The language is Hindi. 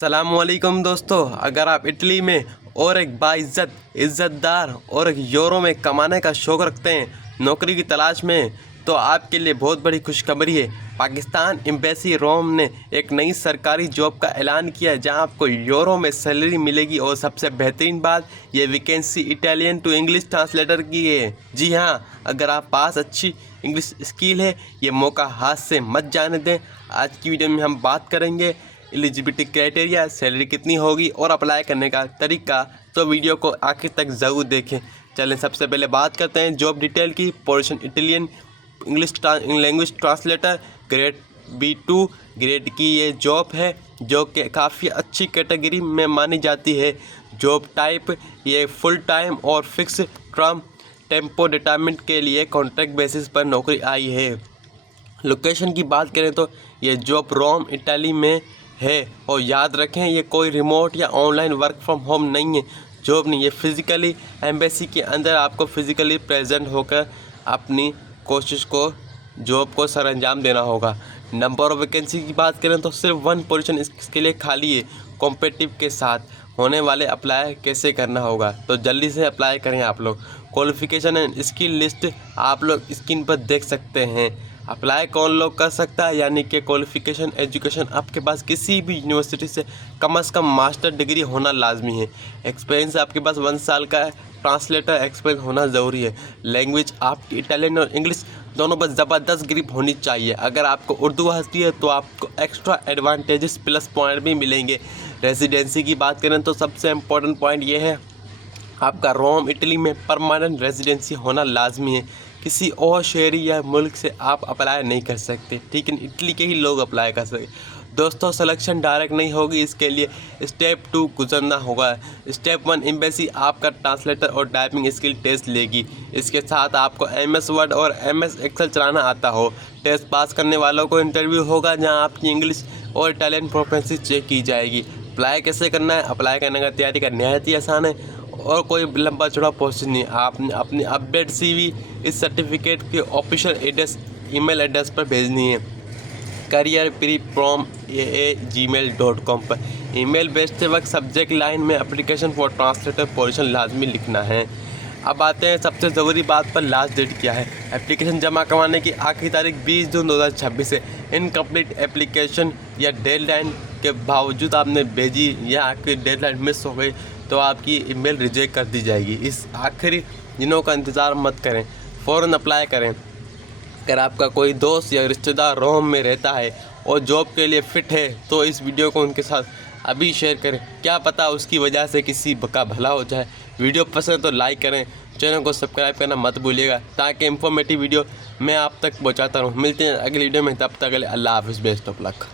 सलामुअलैकुम दोस्तों, अगर आप इटली में और एक बाइज्जत इज़्ज़तदार और एक यूरो में कमाने का शौक़ रखते हैं, नौकरी की तलाश में हैं, तो आपके लिए बहुत बड़ी खुशखबरी है। पाकिस्तान एम्बेसी रोम ने एक नई सरकारी जॉब का ऐलान किया है जहां आपको यूरो में सैलरी मिलेगी और सबसे बेहतरीन बात, ये vacancy Italian to English translator की है। जी हाँ, अगर आप पास अच्छी इंग्लिश स्किल है, ये मौका हाथ से मत जाने दें। आज की वीडियो में हम बात करेंगे एलिजिबिलिटी क्राइटेरिया, सैलरी कितनी होगी और अप्लाई करने का तरीका, तो वीडियो को आखिर तक ज़रूर देखें। चलें सबसे पहले बात करते हैं जॉब डिटेल की। Position Italian English language translator, grade B2 grade की ये जॉब है जो कि काफ़ी अच्छी कैटेगरी में मानी जाती है। जॉब टाइप ये फुल टाइम और फिक्स टर्म टेम्पो डिटरमिनेंट के लिए कॉन्ट्रैक्ट बेसिस पर नौकरी आई है। लोकेशन की बात करें तो ये जॉब रोम इटली में है और याद रखें ये कोई रिमोट या ऑनलाइन वर्क फ्रॉम होम नहीं है, जॉब नहीं, ये फिज़िकली एम्बेसी के अंदर आपको फिज़िकली प्रेजेंट होकर अपनी कोशिश को जॉब को सर अंजाम देना होगा। नंबर ऑफ वैकेंसी की बात करें तो सिर्फ 1 पोजीशन इसके लिए खाली है। कॉम्पिटिटिव के साथ होने वाले अप्लाई कैसे करना होगा, तो जल्दी से अप्लाई करें आप लोग। क्वालिफ़िकेशन एंड स्किल लिस्ट आप लोग स्क्रीन पर देख सकते हैं। अप्लाई कौन लोग कर सकता है, यानी कि क्वालिफ़िकेशन एजुकेशन आपके पास किसी भी यूनिवर्सिटी से कम मास्टर डिग्री होना लाजमी है। एक्सपीरियंस आपके पास 1 साल का है। ट्रांसलेटर एक्सपीरियंस होना ज़रूरी है। लैंग्वेज आपकी इटालियन और इंग्लिश दोनों पर ज़बरदस्त ग्रिप होनी चाहिए। अगर आपको उर्दू आती है तो आपको एक्स्ट्रा एडवांटेजेस प्लस पॉइंट भी मिलेंगे। रेजिडेंसी की बात करें तो सबसे इम्पोर्टेंट पॉइंट ये है, आपका रोम इटली में परमानेंट रेजिडेंसी होना लाजमी है। किसी और शहरी या मुल्क से आप अप्लाई नहीं कर सकते, ठीक है, इटली के ही लोग अप्लाई कर सकते। दोस्तों, सिलेक्शन डायरेक्ट नहीं होगी, इसके लिए स्टेप 2 गुजरना होगा। स्टेप 1 एम्बेसी आपका ट्रांसलेटर और टाइपिंग स्किल टेस्ट लेगी। इसके साथ आपको MS वर्ड और MS एक्सेल चलाना आता हो। टेस्ट पास करने वालों को इंटरव्यू होगा जहां आपकी इंग्लिश और इटालियन प्रोफिशिएंसी चेक की जाएगी। अप्लाई कैसे करना है, अप्लाई करने का तैयारी का नहायत ही आसान है और कोई लंबा चौड़ा प्रोसेस नहीं। आपने अपनी अपडेट CV इस सर्टिफिकेट के ऑफिशियल एड्रेस ईमेल एड्रेस पर भेजनी है, careerpreprom@gmail.com पर। ईमेल भेजते वक्त सब्जेक्ट लाइन में एप्लीकेशन फॉर ट्रांसलेटर पोजीशन लाजमी लिखना है। अब आते हैं सबसे ज़रूरी बात पर, लास्ट डेट क्या है। एप्लीकेशन जमा करवाने की आखिरी तारीख 20 जून 2026 है। इनकम्प्लीट एप्लीकेशन या डेडलाइन के बावजूद आपने भेजी या आपकी डेडलाइन मिस हो गई तो आपकी ईमेल रिजेक्ट कर दी जाएगी। इस आखिरी दिनों का इंतज़ार मत करें, फ़ौरन अप्लाई करें। अगर आपका कोई दोस्त या रिश्तेदार रोम में रहता है और जॉब के लिए फ़िट है तो इस वीडियो को उनके साथ अभी शेयर करें, क्या पता उसकी वजह से किसी का भला हो जाए। वीडियो पसंद है तो लाइक करें, चैनल को सब्सक्राइब करना मत भूलिएगा ताकि इंफॉर्मेटिव वीडियो मैं आप तक पहुंचाता रहूं। मिलते हैं अगली वीडियो में, तब तक के लिए अल्लाह हाफ़िज़, बेस्ट ऑफ लक।